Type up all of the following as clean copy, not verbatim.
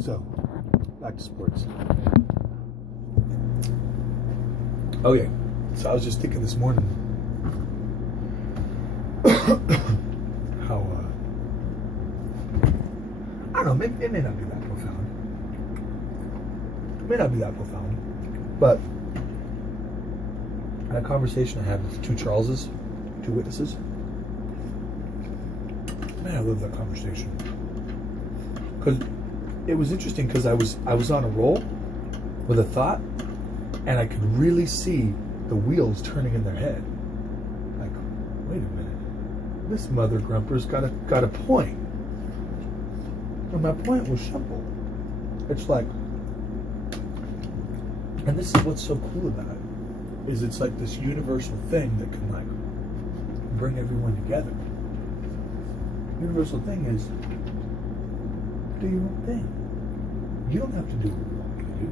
So, back to sports. Okay, so I was just thinking this morning how, I don't know, it may not be that profound. It may not be that profound, but a conversation I had with two Charleses, two witnesses. Man, I love that conversation. Because it was interesting because I was on a roll with a thought, and I could really see the wheels turning in their head. Like, wait a minute, this mother grumper's got a point. And my point was simple. It's like, and this is what's so cool about it, is it's like this universal thing that can like bring everyone together. The universal thing is, do your own thing. You don't have to do what you want to do.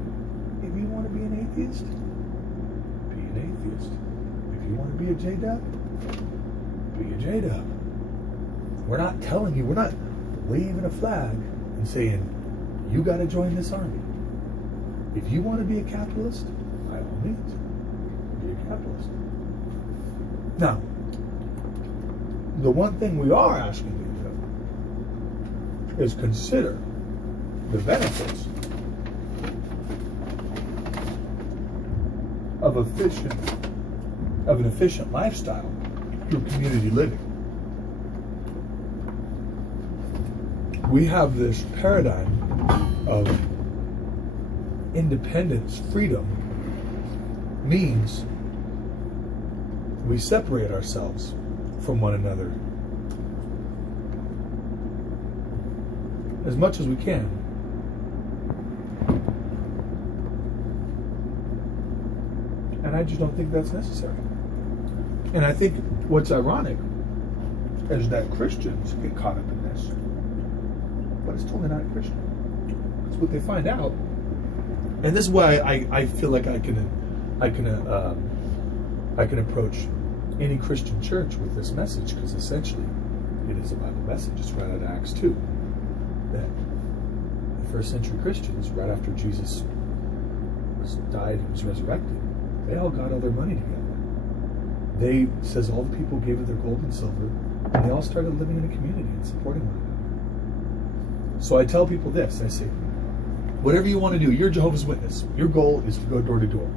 If you want to be an atheist, be an atheist. If you want to be a J-Dub, be a J-Dub. We're not telling you, we're not waving a flag and saying, you got to join this army. If you want to be a capitalist, by all means, be a capitalist. Now, the one thing we are asking you to do is consider the benefits of an efficient lifestyle through community living. We have this paradigm of independence, freedom, means we separate ourselves from one another as much as we can. And I just don't think that's necessary. And I think what's ironic is that Christians get caught up in this, but it's totally not Christian. It's what they find out. And this is why I feel like I can approach any Christian church with this message, because essentially it is a Bible message. It's right out of Acts 2. That the first century Christians, right after Jesus died and was resurrected, they all got all their money together. They says all the people gave of their gold and silver, and they all started living in a community and supporting one another. So I tell people this, I say, whatever you want to do, you're Jehovah's Witness. Your goal is to go door to door.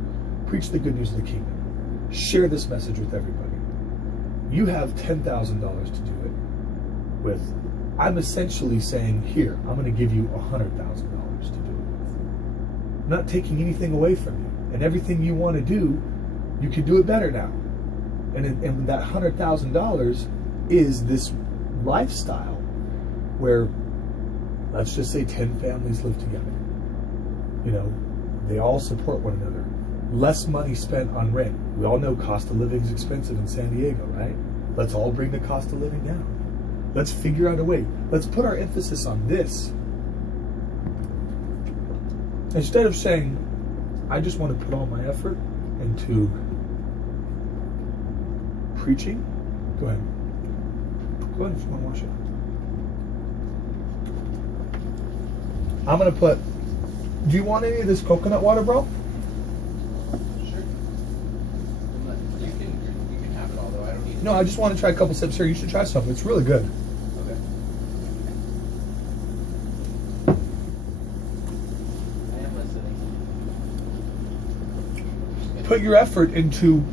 Preach the good news of the kingdom. Share this message with everybody. You have $10,000 to do it with. I'm essentially saying, here, I'm going to give you $100,000 to do it with. I'm not taking anything away from you. And everything you want to do, you can do it better now. And that $100,000 is this lifestyle where, let's just say 10 families live together. You know, they all support one another. Less money spent on rent. We all know cost of living is expensive in San Diego, right? Let's all bring the cost of living down. Let's figure out a way. Let's put our emphasis on this. Instead of saying, I just want to put all my effort into preaching. Go ahead. Go ahead if you want to wash it. I'm going to put, do you want any of this coconut water, bro? Sure. You can have it, although I don't need it. No, I just want to try a couple sips here. You should try some. It's really good. Okay. I am listening. Put your effort into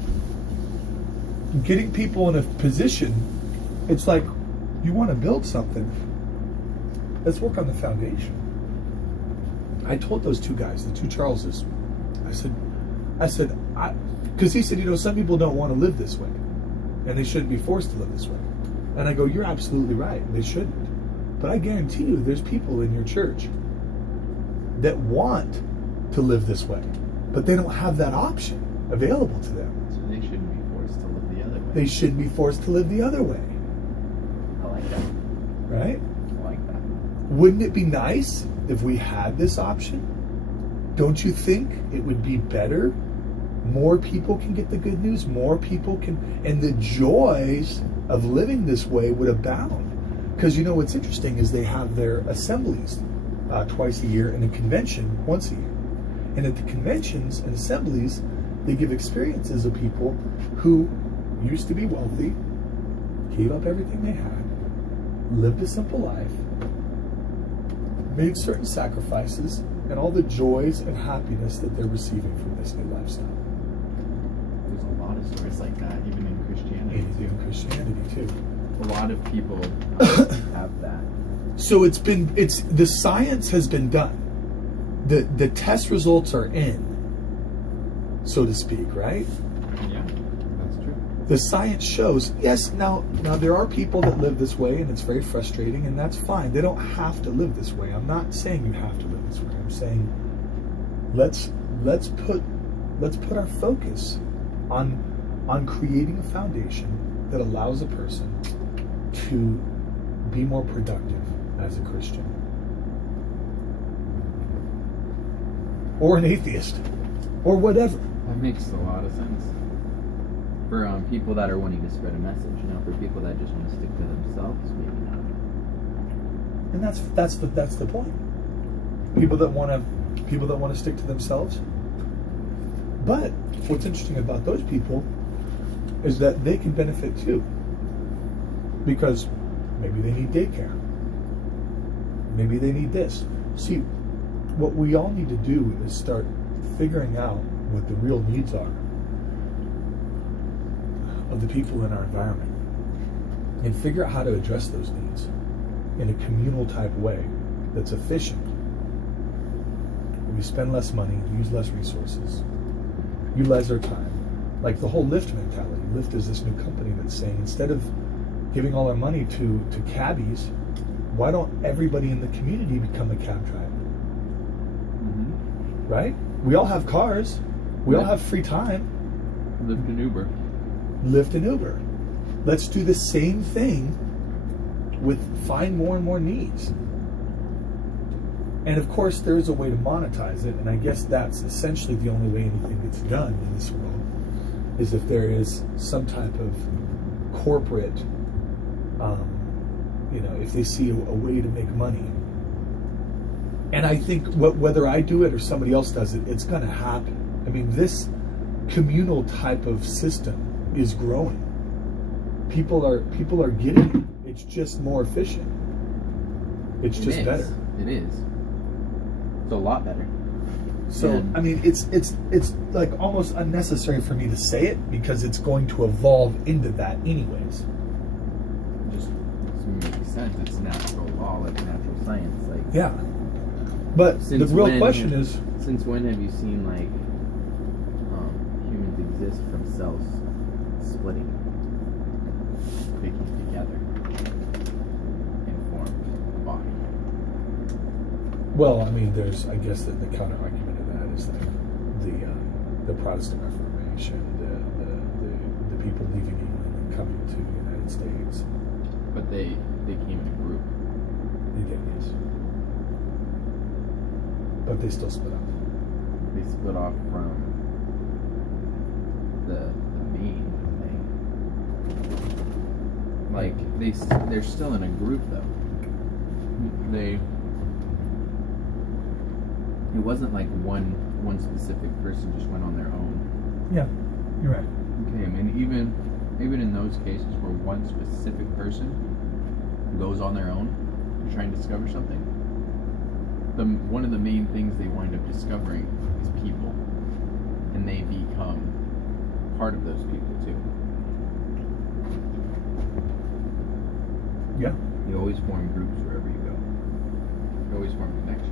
getting people in a position. It's like you want to build something. Let's work on the foundation. I told those two guys, the two Charleses, I said, because he said, you know, some people don't want to live this way, and they shouldn't be forced to live this way. And I go, you're absolutely right. They shouldn't. But I guarantee you, there's people in your church that want to live this way, but they don't have that option available to them. So they shouldn't be forced to live the other way. They shouldn't be forced to live the other way. I like that. Right? I like that. Wouldn't it be nice if we had this option? Don't you think it would be better? More people can get the good news, more people can, and the joys of living this way would abound. Because you know what's interesting is they have their assemblies twice a year, and a convention once a year. And at the conventions and assemblies, they give experiences of people who used to be wealthy, gave up everything they had, lived a simple life, made certain sacrifices, and all the joys and happiness that they're receiving from this new lifestyle. There's a lot of stories like that, even in Christianity. In Christianity too. A lot of people have that. So the science has been done. The test results are in, so to speak, right? Yeah, that's true. The science shows, yes, now there are people that live this way, and it's very frustrating, and that's fine. They don't have to live this way. I'm not saying you have to live this way. I'm saying let's put our focus on creating a foundation that allows a person to be more productive as a Christian. Or an atheist, or whatever. That makes a lot of sense. For people that are wanting to spread a message, for people that just want to stick to themselves, maybe not. And that's the point. People that want to stick to themselves. But what's interesting about those people is that they can benefit too, because maybe they need daycare. Maybe they need this. See, what we all need to do is start figuring out what the real needs are of the people in our environment, and figure out how to address those needs in a communal type way that's efficient. We spend less money, use less resources, utilize our time. Like the whole Lyft mentality. Lyft is this new company that's saying, instead of giving all our money to cabbies, why don't everybody in the community become a cab driver? Mm-hmm. Right? We all have cars. We all have free time. Lyft and Uber. Lyft and Uber. Let's do the same thing find more and more needs. And of course, there is a way to monetize it, and I guess that's essentially the only way anything gets done in this world, is if there is some type of corporate, if they see a way to make money. And I think whether I do it or somebody else does it, it's going to happen. I mean, this communal type of system is growing. People are getting it. It's just more efficient. It's just better. It is. It's a lot better. So, and I mean, it's like almost unnecessary for me to say it, because it's going to evolve into that anyways. It just makes sense. It's natural law, like natural science. Like, yeah. But the real question is, since when have you seen like humans exist from cells splitting, sticking together and form a body? well, I mean, there's, I guess that the counter argument to that is like the Protestant Reformation, the people leaving England and coming to the United States. But they came in a group. They did, yes. But they still split off. They split off from the main thing. Like they're still in a group though. It wasn't like one specific person just went on their own. Yeah, you're right. Okay, I mean even in those cases where one specific person goes on their own to try and discover something, one of the main things they wind up discovering is people, and they become part of those people too. Yeah. You always form groups wherever you go. You always form connections.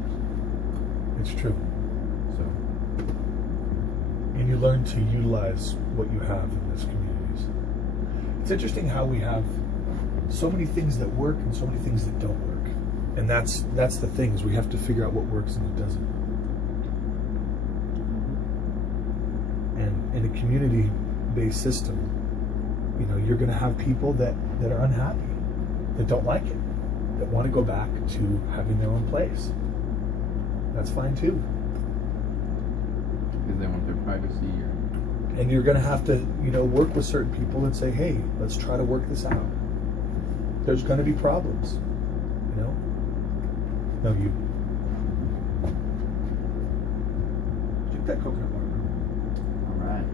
It's true. So, and you learn to utilize what you have in those communities. It's interesting how we have so many things that work and so many things that don't work. And that's the thing, is we have to figure out what works and what doesn't. And in a community-based system, you're going to have people that are unhappy, that don't like it, that want to go back to having their own place. That's fine too. Because they want their privacy. And you're going to have to, work with certain people and say, hey, let's try to work this out. There's going to be problems, No, that coconut water. All right.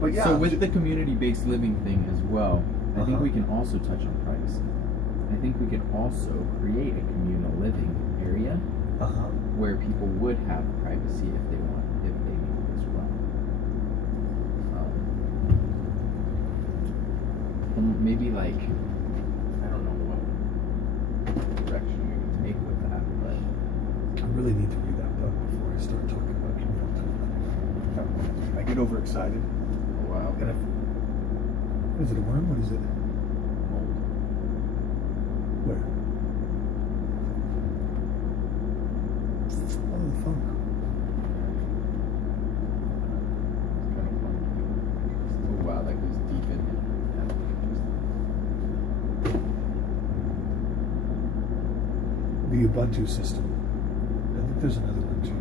But yeah. So with the community-based living thing as well, I think Uh-huh. we can also touch on privacy. I think we could also create a communal living area where people would have privacy if they want, if they need as well. Maybe like, I don't know what direction we would take with that, but I really need to read that book before I start talking about communal living. I get overexcited. wow. And is it a worm? What is it? Mold. Where? Oh, the funk. Kind of fun. Oh wow, that goes deep in it. The Ubuntu system. I think there's another one too.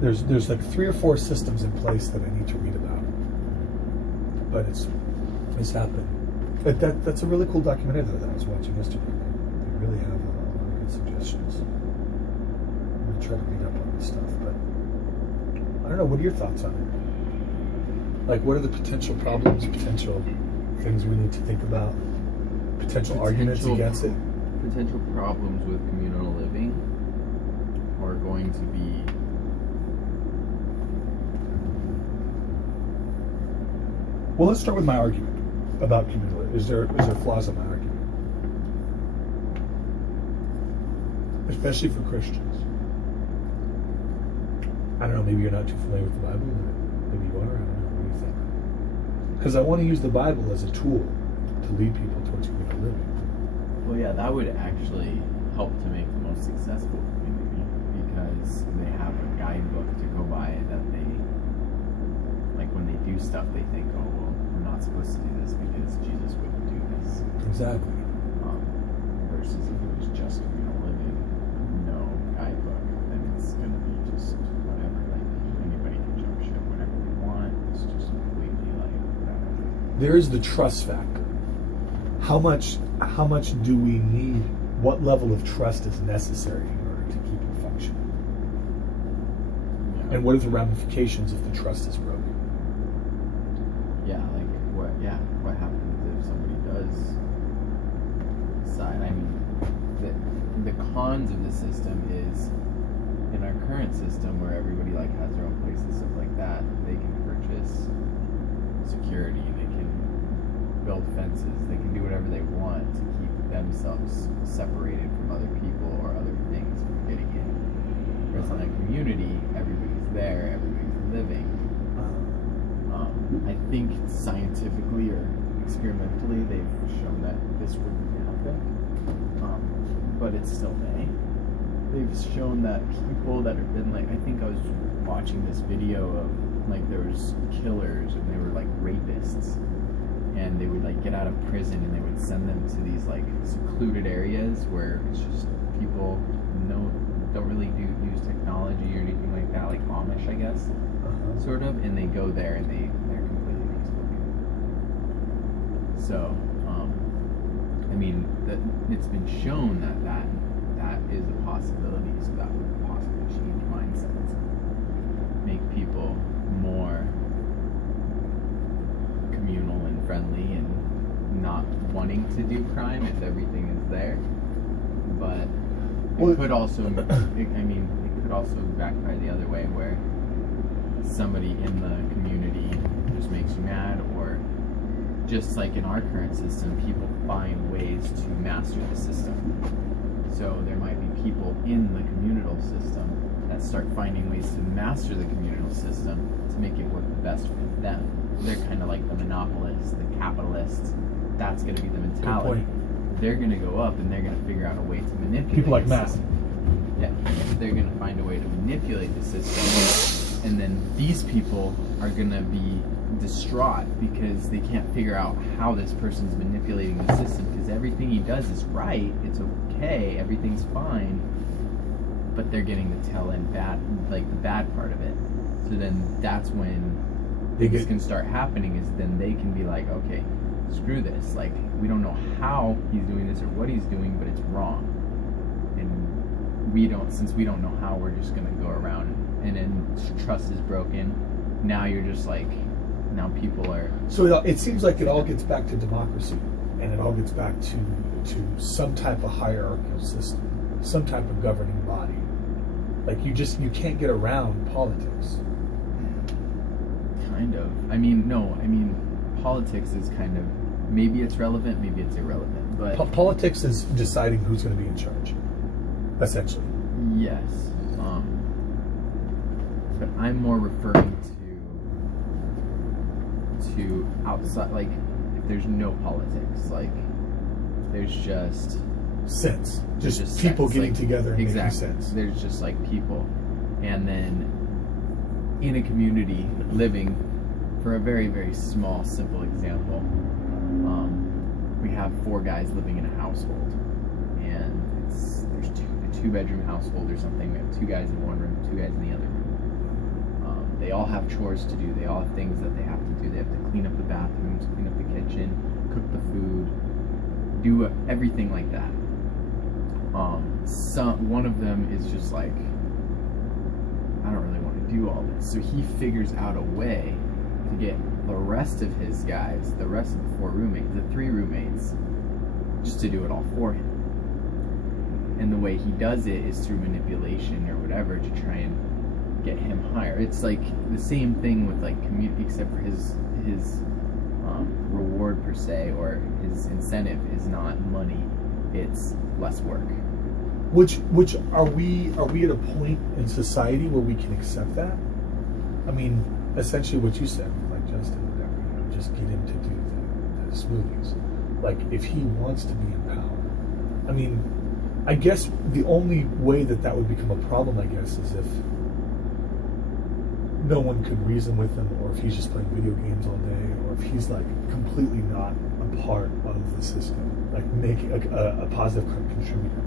There's like 3 or 4 systems in place that I need to read about. But it's happened. But that's a really cool documentary that I was watching yesterday. They really have a lot of good suggestions. I'm gonna try to read up on this stuff, but I don't know. What are your thoughts on it? Like, what are the potential problems, potential things we need to think about, potential arguments against it? Potential problems with communal living are going to be Well, let's start with my argument about communal living. Is there flaws in my argument? Especially for Christians. I don't know, maybe you're not too familiar with the Bible. Maybe you are. I don't know. What do you think? Because I want to use the Bible as a tool to lead people towards communal living. well, yeah, that would actually help to make the most successful community because they have a guidebook to go by that they, like when they do stuff, they think, oh, well, we're not supposed to do this because Jesus wouldn't do this. Exactly. Versus if it was just communal living, no guidebook, then it's going to be just whatever. Like anybody can jump ship whenever they want. It's just completely like whatever. There is the trust factor. How much do we need? What level of trust is necessary in order to keep it functioning? Yeah. And what are the ramifications if the trust is broken? Yeah, like what happens if somebody does decide? I mean, the cons of the system is in our current system where everybody like has their own place and stuff like that, they can purchase security, they can build fences, they can do whatever they want to keep themselves separated from other people or other things from getting in. Whereas in a community, everybody's there, everybody's living. I think scientifically or experimentally they've shown that this wouldn't happen, but it still may. They've shown that people that have been like, I think I was watching this video of like there was killers and they were like rapists, and they would like get out of prison and they would send them to these like secluded areas where it's just people don't really use technology or anything like that, like Amish, I guess, sort of, and they go there and they're completely peaceful people. So, I mean, it's been shown that is a possibility, so that would possibly change mindsets, make people more communal and friendly and not wanting to do crime if everything is there. But it could also, it could also backfire the other way where somebody in the community just makes you mad, or just like in our current system, people find ways to master the system. So there might be people in the communal system that start finding ways to master the communal system to make it work best for them. They're kind of like the monopolists, the capitalists. That's going to be the mentality. They're going to go up and they're going to figure out a way to manipulate people like the Matt. system. Yeah, they're going to find a way to manipulate the system, and then these people are going to be distraught because they can't figure out how this person's manipulating the system, because everything he does is right, it's okay, everything's fine, but they're getting the tail end bad, like the bad part of it. So then that's when things can start happening, is then they can be like, okay, screw this, like we don't know how he's doing this or what he's doing, but it's wrong, and since we don't know how, we're just going to go around and and then trust is broken. Now you're just like, now people are. So it seems like it all gets back to democracy, and it all gets back to some type of hierarchical system, some type of governing body. Like you can't get around politics. Kind of. I mean, no. I mean, politics is kind of, maybe it's relevant, maybe it's irrelevant. But politics is deciding who's going to be in charge, essentially. Yes. But I'm more referring to outside, like, if there's no politics, like, there's just sense. Just people sense. getting together and exactly. making sense. There's just like people. And then in a community living, for a very, very small, simple example, we have 4 guys living in a household. And there's a 2-bedroom household or something. We have 2 guys in one room, 2 guys in the other room. They all have chores to do. They all have things that they have to do. They have to clean up the bathrooms, clean up the kitchen, cook the food, do everything like that. One of them is just like, I don't really want to do all this. So he figures out a way to get the rest of his guys, the rest of the 4 roommates, the 3 roommates, just to do it all for him. And the way he does it is through manipulation or whatever to try and get him higher. It's like the same thing with like community, except for his reward per se, or his incentive is not money, it's less work. Which are we at a point in society where we can accept that? I mean, essentially what you said, like Justin, whatever, just get him to do the smoothies. Like if he wants to be in power. I mean, I guess the only way that would become a problem, I guess, is if no one could reason with him, or if he's just playing video games all day, or if he's like completely not a part of the system, like making a positive contributor.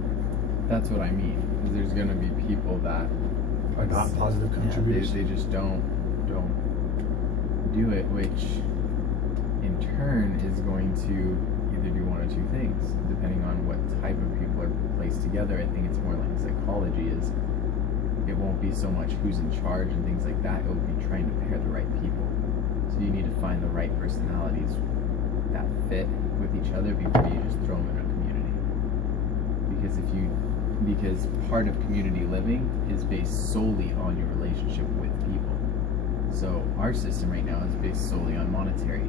That's what I mean. There's going to be people that are not positive contributors. They just don't do it, which in turn is going to either do one or 2 things, depending on what type of people are placed together. I think it's more like psychology is. It won't be so much who's in charge and things like that. It will be trying to pair the right people. So you need to find the right personalities that fit with each other before you just throw them in a community. Because part of community living is based solely on your relationship with people. So our system right now is based solely on monetary.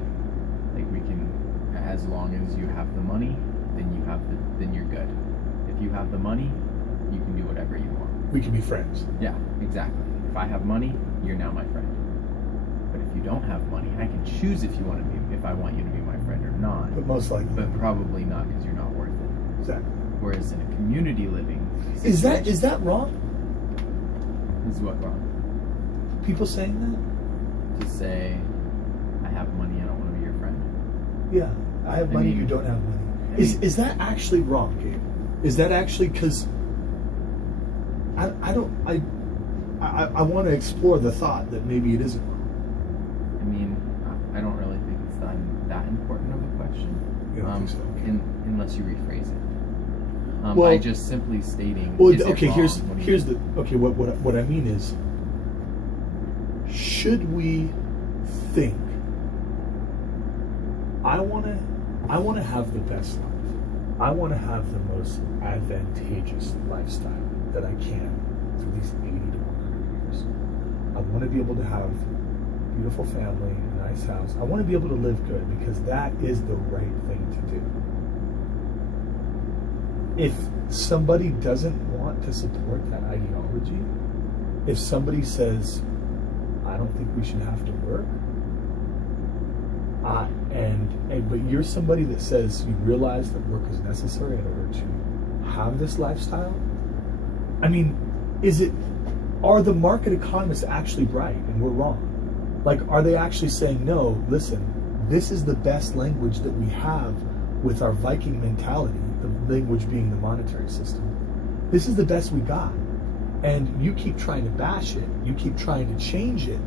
Like we can, as long as you have the money, then you're good. If you have the money, you can do whatever you want. We can be friends. Yeah, exactly. If I have money, you're now my friend. But if you don't have money, I can choose if I want you to be my friend or not. But most likely. But probably not, because you're not worth it. Exactly. Whereas in a community living is that wrong? Is what wrong? People saying that? To say, I have money, I don't want to be your friend. Yeah, I have money, you don't have money. Is that actually wrong, Gabe? Is that actually, because I want to explore the thought that maybe it isn't wrong. I mean, I don't really think it's that important of a question. You don't think so? Okay. Unless you rephrase it. Well, by just simply stating. Well, is okay. it wrong? Here's the okay. What I mean is, should we think? I want to have the best life. I want to have the most advantageous lifestyle that I can for these 80 to 100 years. I want to be able to have a beautiful family, a nice house. I want to be able to live good because that is the right thing to do. If somebody doesn't want to support that ideology, if somebody says, I don't think we should have to work, but you're somebody that says you realize that work is necessary in order to have this lifestyle, I mean, are the market economists actually right and we're wrong? Like, are they actually saying, no, listen, this is the best language that we have with our Viking mentality, the language being the monetary system. This is the best we got. And you keep trying to bash it, you keep trying to change it,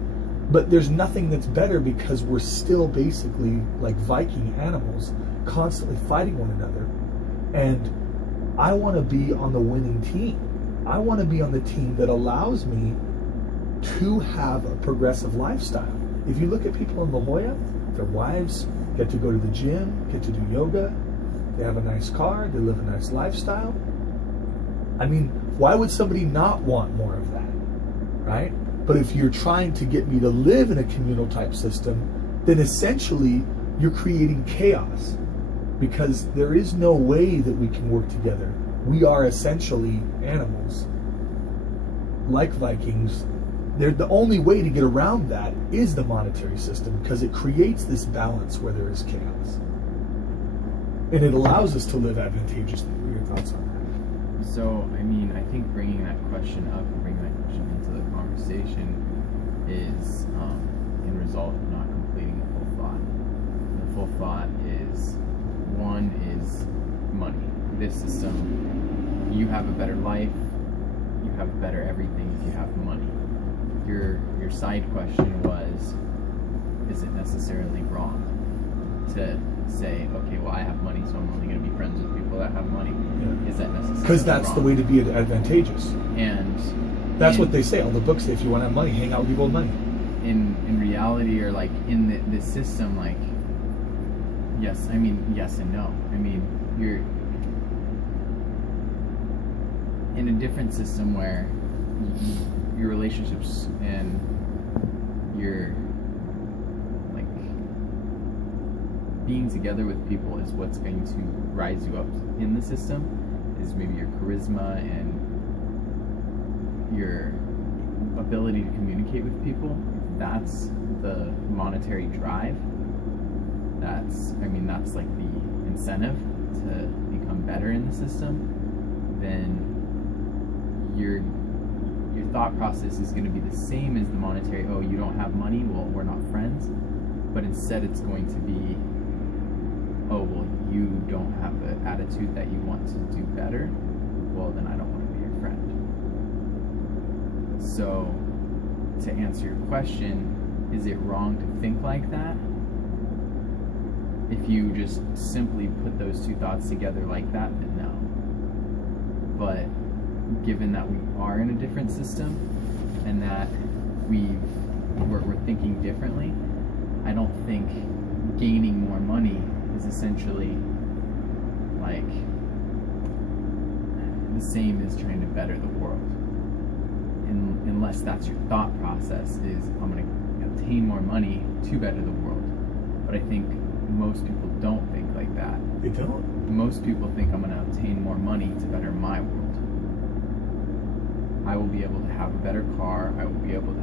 but there's nothing that's better because we're still basically like Viking animals, constantly fighting one another. And I want to be on the winning team. I want to be on the team that allows me to have a progressive lifestyle. If you look at people in La Jolla, their wives get to go to the gym, get to do yoga, they have a nice car, they live a nice lifestyle. I mean, why would somebody not want more of that, right? But if you're trying to get me to live in a communal type system, then essentially you're creating chaos, because there is no way that we can work together. We are essentially animals, like Vikings. The only way to get around that is the monetary system, because it creates this balance where there is chaos. And it allows us to live advantageously. What are your thoughts on that? So, I mean, I think bringing that question up and bringing that question into the conversation is in result of not completing a full thought. And the full thought is, one is money. This system, you have a better life, you have better everything if you have money. Your side question was, is it necessarily wrong to say, okay, well, I have money, so I'm only going to be friends with people that have money? Yeah. Is that necessarily Because that's wrong? the way to be advantageous. And that's what they say. All the books say, if you want to have money, hang out with people with money. In reality, or like in the system, like, yes, I mean, yes and no. I mean, you're in a different system where your relationships and your like being together with people is what's going to rise you up in the system, is maybe your charisma and your ability to communicate with people. If that's the monetary drive, that's like the incentive to become better in the system, then your thought process is going to be the same as the monetary. Oh, you don't have money, well, we're not friends. But instead it's going to be, oh, well, you don't have an attitude that you want to do better, well, then I don't want to be your friend. So, to answer your question, is it wrong to think like that? If you just simply put those two thoughts together like that, then no. But given that we are in a different system and that we're thinking differently, I don't think gaining more money is essentially like the same as trying to better the world. Unless that's your thought process, is I'm going to obtain more money to better the world. But I think most people don't think like that. They don't? Most people think I'm going to obtain more money to better my world. I will be able to have a better car, I will be able to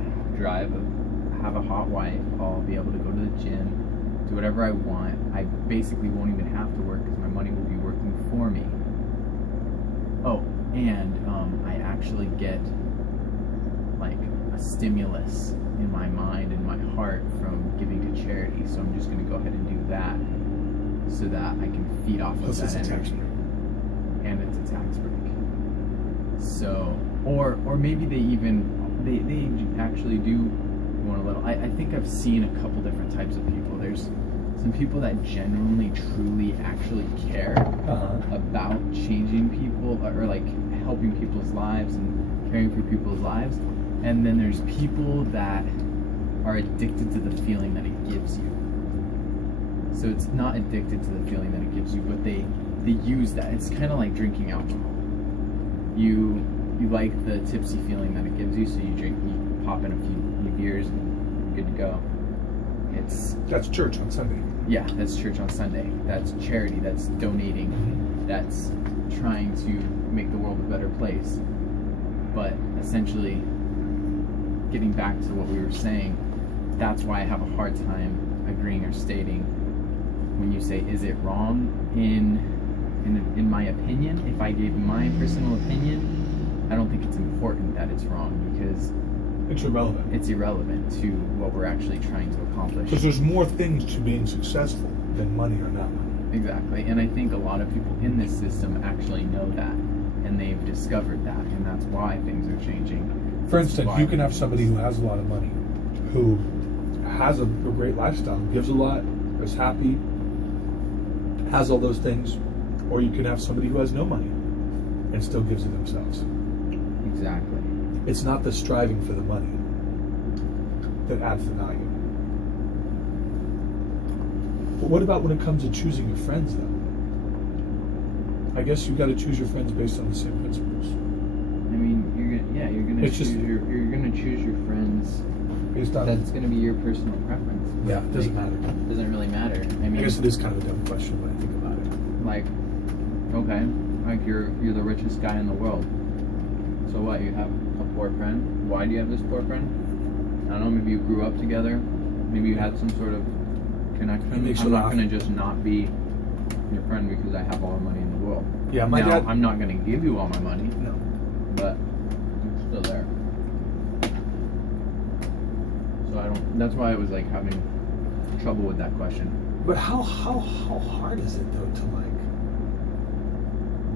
have a hot wife, I'll be able to go to the gym, do whatever I want. I basically won't even have to work because my money will be working for me. Oh, and I actually get like a stimulus in my mind and my heart from giving to charity, so I'm just going to go ahead and do that so that I can feed off of that energy. And it's a tax break. So, or maybe they actually do want a little. I think I've seen a couple different types of people. There's some people that genuinely, truly, actually care about changing people, or like helping people's lives and caring for people's lives. And then there's people that are addicted to the feeling that it gives you. So it's not addicted to the feeling that it gives you, but they use that. It's kind of like drinking alcohol. You like the tipsy feeling that it gives you, so you pop in a few beers and you're good to go. That's church on Sunday. Yeah, that's church on Sunday. That's charity. That's donating. That's trying to make the world a better place. But essentially, getting back to what we were saying, that's why I have a hard time agreeing or stating when you say, is it wrong? In my opinion, if I gave my personal opinion, I don't think it's important that it's wrong, because it's irrelevant. It's irrelevant to what we're actually trying to accomplish. Because there's more things to being successful than money or not money. Exactly, and I think a lot of people in this system actually know that, and they've discovered that, and that's why things are changing. For instance, you can have somebody who has a lot of money, who has a great lifestyle, gives a lot, is happy, has all those things, or you can have somebody who has no money and still gives it themselves. Exactly. It's not the striving for the money. that adds the value. But what about when it comes to choosing your friends, though? I guess you've got to choose your friends based on the same principles. I mean, you're gonna choose your friends Based on that's gonna be your personal preference. yeah, it doesn't matter. Doesn't really matter. I mean, I guess it is kind of a dumb question when I think about it. like, okay, like you're the richest guy in the world. So what? You have a poor friend. Why do you have this poor friend? I don't know. Maybe you grew up together. Maybe you had some sort of connection. I'm not gonna just not be your friend because I have all the money in the world. Yeah, my dad. I'm not gonna give you all my money. No. But I'm still there. So I don't. That's why I was like having trouble with that question. But how hard is it though to like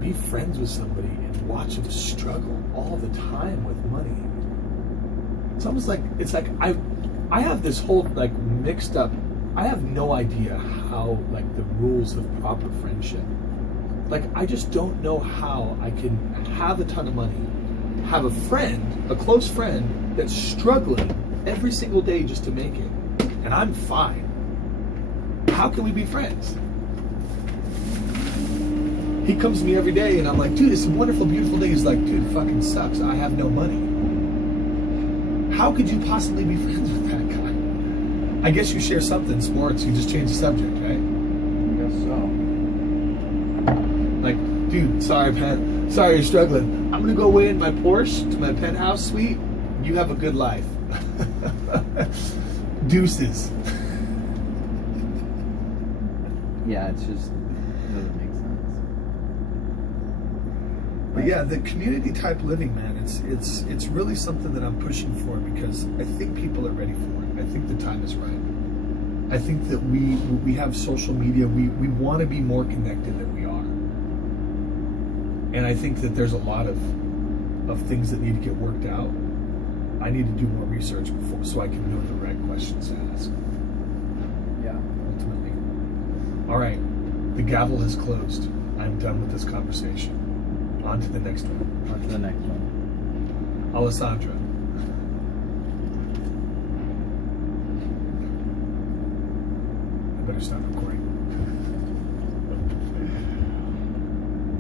be friends with somebody and watch them struggle all the time with money? It's almost like I have this whole like mixed up. I have no idea how like the rules of proper friendship. Like I just don't know how I can have a ton of money, have a friend, a close friend that's struggling every single day just to make it, and I'm fine. How can we be friends? He comes to me every day and I'm like, dude, it's a wonderful, beautiful day. He's like, dude, it fucking sucks. I have no money. How could you possibly be friends with that guy? I guess you share something, sports, you just change the subject, right? I guess so. Like, dude, sorry, man. Sorry you're struggling. I'm gonna go away in my Porsche to my penthouse suite. You have a good life. Deuces. Yeah, it doesn't make sense. But yeah, the community type living, man, it's really something that I'm pushing for because I think people are ready for it. I think the time is right. I think that we have social media. We want to be more connected than we are. And I think that there's a lot of things that need to get worked out. I need to do more research before so I can know the right questions to ask. Yeah. Ultimately. All right. The gavel has closed. I'm done with this conversation. On to the next one. On to the next one. Alessandra. I better stop recording.